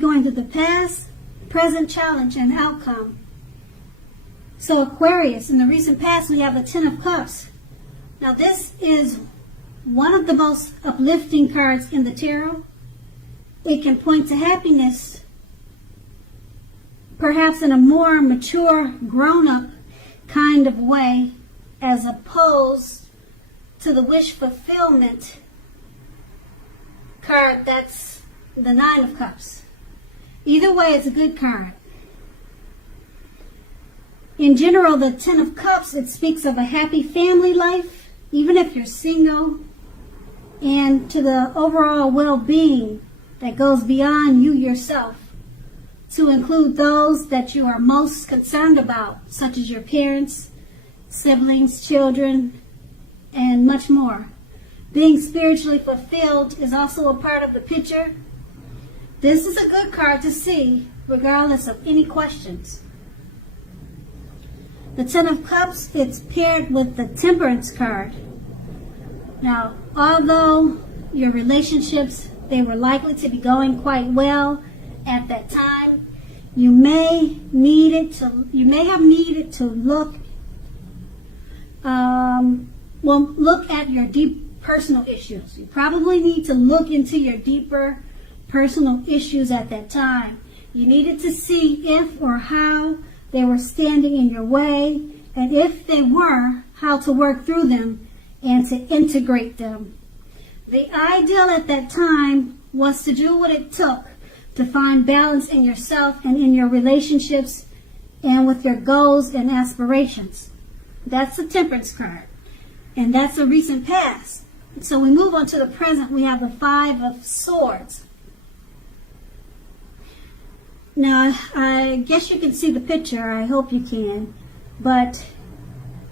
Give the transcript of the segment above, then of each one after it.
going through the past, present challenge, and outcome. So Aquarius, in the recent past, we have the Ten of Cups. Now this is one of the most uplifting cards in the tarot. It can point to happiness, perhaps in a more mature, grown-up kind of way, as opposed to the wish fulfillment card that's the Nine of Cups. Either way, it's a good card. In general, the Ten of Cups, it speaks of a happy family life, even if you're single, and to the overall well-being that goes beyond you yourself, to include those that you are most concerned about, such as your parents, siblings, children, and much more. Being spiritually fulfilled is also a part of the picture. This is a good card to see, regardless of any questions. The Ten of Cups, it's paired with the Temperance card. Now, although your relationships, they were likely to be going quite well at that time, you may have needed to look at your deep personal issues. You probably need to look into your deeper personal issues at that time. You needed to see if or how they were standing in your way, and if they were, how to work through them and to integrate them. The ideal at that time was to do what it took to find balance in yourself and in your relationships and with your goals and aspirations. That's the Temperance card, and that's a recent past. So we move on to the present. We have the Five of Swords. Now, I guess you can see the picture. I hope you can. But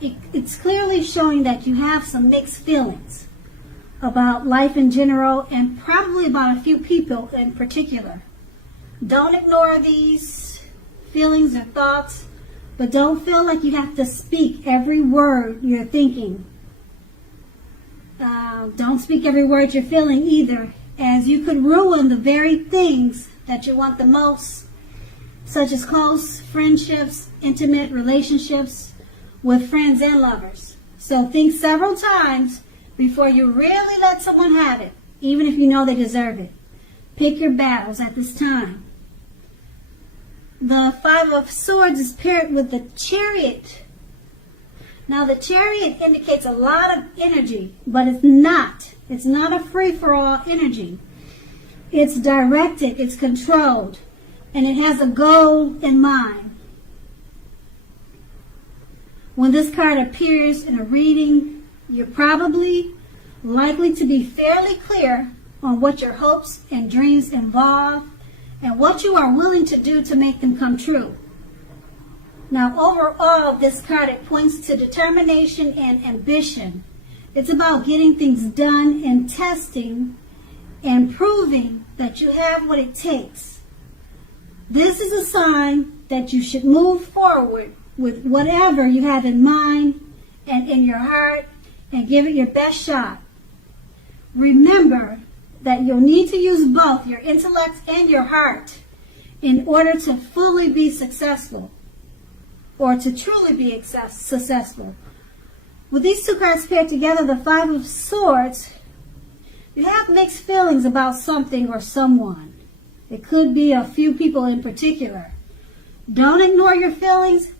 it's clearly showing that you have some mixed feelings about life in general, and probably about a few people in particular. Don't ignore these feelings or thoughts, but don't feel like you have to speak every word you're thinking. Don't speak every word you're feeling either, as you could ruin the very things that you want the most, such as close friendships, intimate relationships with friends and lovers. So think several times before you really let someone have it, even if you know they deserve it. Pick your battles at this time. The Five of Swords is paired with the Chariot. Now the Chariot indicates a lot of energy, but it's not. It's not a free-for-all energy. It's directed, it's controlled, and it has a goal in mind. When this card appears in a reading, you're probably likely to be fairly clear on what your hopes and dreams involve and what you are willing to do to make them come true. Now, overall, this card, it points to determination and ambition. It's about getting things done and testing and proving that you have what it takes. This is a sign that you should move forward with whatever you have in mind and in your heart and give it your best shot. Remember that you'll need to use both your intellect and your heart in order to fully be successful, or to truly be successful. With these two cards paired together, the Five of Swords, you have mixed feelings about something or someone. It could be a few people in particular. Don't ignore your feelings.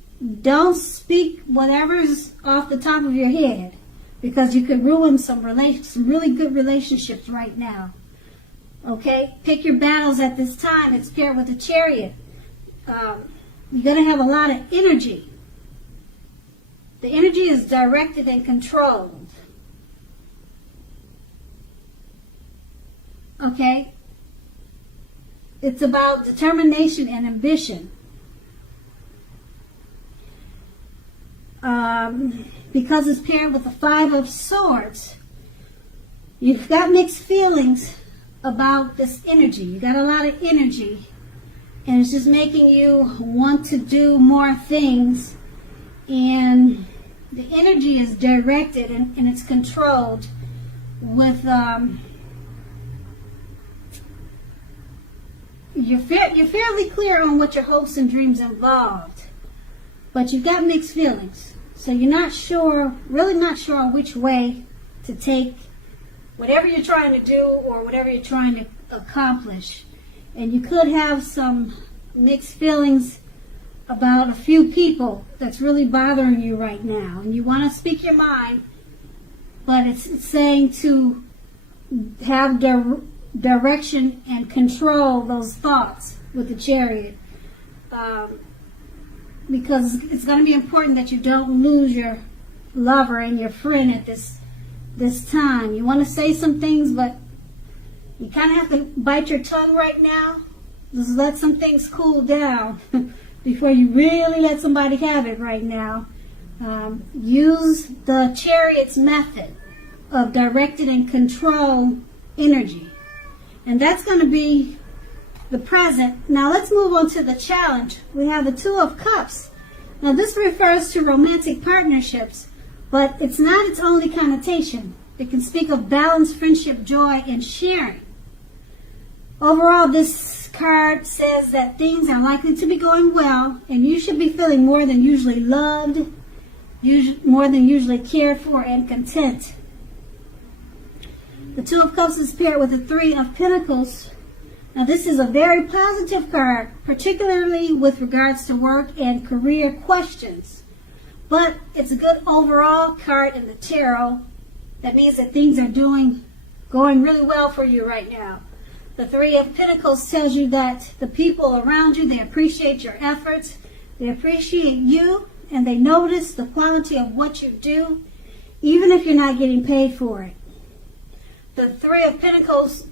Don't speak whatever's off the top of your head, because you could ruin some really good relationships right now. Okay? Pick your battles at this time. It's paired with the Chariot. You're going to have a lot of energy. The energy is directed and controlled. Okay? It's about determination and ambition. Because it's paired with the Five of Swords, you've got mixed feelings about this energy. You got a lot of energy, and it's just making you want to do more things, and the energy is directed and it's controlled with you're fairly clear on what your hopes and dreams involved, but you've got mixed feelings. So you're not sure, really not sure which way to take whatever you're trying to do or whatever you're trying to accomplish. And you could have some mixed feelings about a few people that's really bothering you right now. And you want to speak your mind, but it's saying to have direction and control those thoughts with the Chariot. Because it's going to be important that you don't lose your lover and your friend at this time. You want to say some things, but you kind of have to bite your tongue right now. Just let some things cool down before you really let somebody have it right now. Use the Chariot's method of directed and controlled energy. And that's going to be the present. Now let's move on to the challenge. We have the Two of Cups. Now this refers to romantic partnerships, but it's not its only connotation. It can speak of balance, friendship, joy, and sharing. Overall, this card says that things are likely to be going well, and you should be feeling more than usually loved, more than usually cared for, and content. The Two of Cups is paired with the Three of Pentacles. Now this is a very positive card, particularly with regards to work and career questions. But it's a good overall card in the tarot. That means that things are going really well for you right now. The Three of Pentacles tells you that the people around you, they appreciate your efforts, they appreciate you, and they notice the quality of what you do, even if you're not getting paid for it. The Three of Pentacles,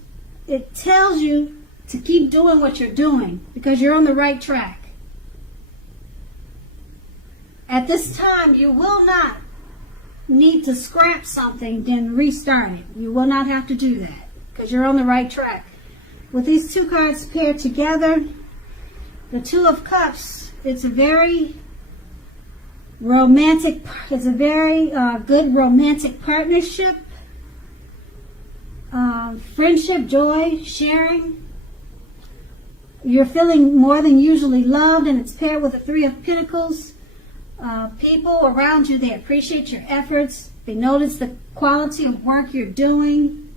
it tells you to keep doing what you're doing because you're on the right track. At this time, you will not need to scrap something, then restart it. You will not have to do that because you're on the right track. With these two cards paired together, the Two of Cups, it's a very romantic, it's a very good romantic partnership. Friendship, joy, sharing. You're feeling more than usually loved, and it's paired with the Three of Pentacles. People around you, they appreciate your efforts. They notice the quality of work you're doing.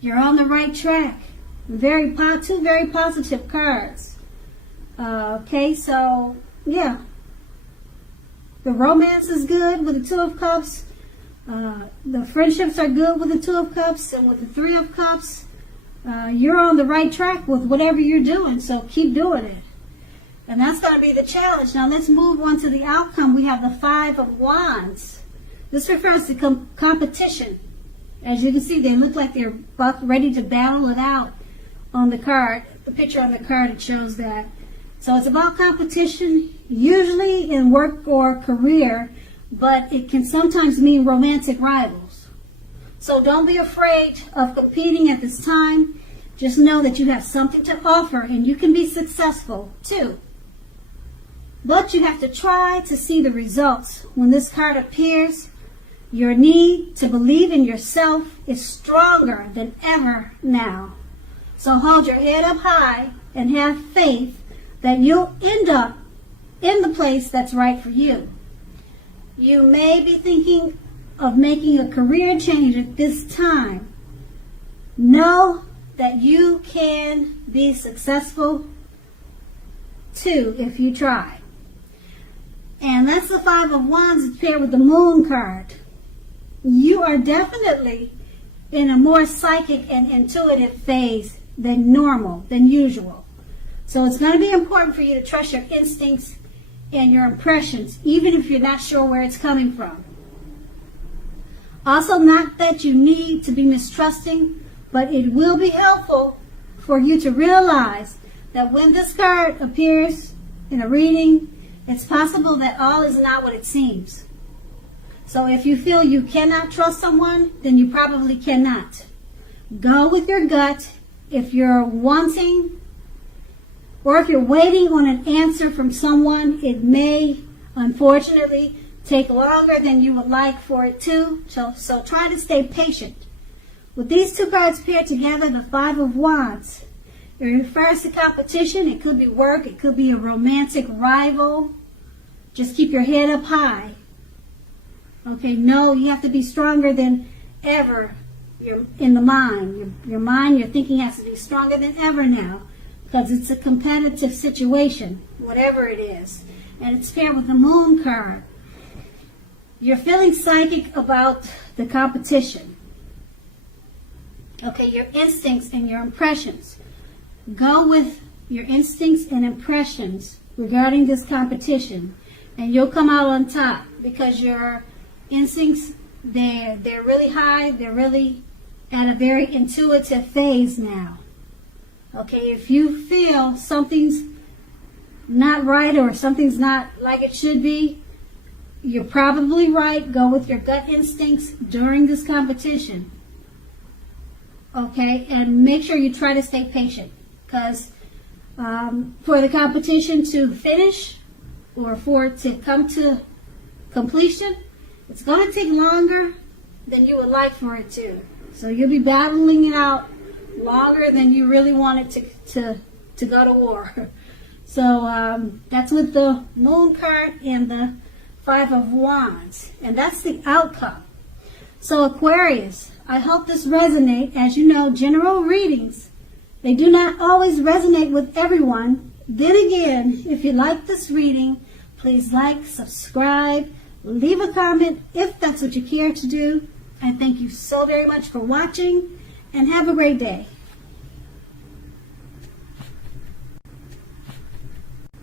You're on the right track. Two very positive cards. Okay, so yeah. The romance is good with the Two of Cups. The friendships are good with the Two of Cups, and with the Three of Cups, you're on the right track with whatever you're doing, so keep doing it. And that's going to be the challenge. Now let's move on to the outcome. We have the Five of Wands. This refers to competition. As you can see, they look like they're ready to battle it out on the card. The picture on the card, it shows that. So it's about competition, usually in work or career, but it can sometimes mean romantic rivals. So don't be afraid of competing at this time. Just know that you have something to offer and you can be successful too. But you have to try to see the results. When this card appears, your need to believe in yourself is stronger than ever now. So hold your head up high and have faith that you'll end up in the place that's right for you. You may be thinking of making a career change at this time. Know that you can be successful too if you try. And that's the Five of Wands. It's paired with the Moon card. You are definitely in a more psychic and intuitive phase than normal, than usual. So it's going to be important for you to trust your instincts and your impressions, even if you're not sure where it's coming from. Also, not that you need to be mistrusting, but it will be helpful for you to realize that when this card appears in a reading, it's possible that all is not what it seems. So if you feel you cannot trust someone, then you probably cannot. Go with your gut. If you're wanting or if you're waiting on an answer from someone, it may, unfortunately, take longer than you would like for it to. So try to stay patient. With these two cards paired together, the Five of Wands, It refers to competition. It could be work. It could be a romantic rival. Just keep your head up high. Okay, no, you have to be stronger than ever. You're in the mind. Your mind, your thinking has to be stronger than ever now, because it's a competitive situation, whatever it is. And it's paired with the moon card. You're feeling psychic about the competition. Okay, your instincts and your impressions. Go with your instincts and impressions regarding this competition, and you'll come out on top, because your instincts, they're really high. They're really at a very intuitive phase now. Okay, if you feel something's not right or something's not like it should be, you're probably right. Go with your gut instincts during this competition. Okay, and make sure you try to stay patient, because for the competition to finish or for it to come to completion, it's going to take longer than you would like for it to. So you'll be battling it out longer than you really want it to go to war. So that's with the moon card and the 5 of Wands. And that's the outcome. So Aquarius, I hope this resonates. As you know, general readings, they do not always resonate with everyone. Then again, if you like this reading, please like, subscribe, leave a comment if that's what you care to do. I thank you so very much for watching, and have a great day.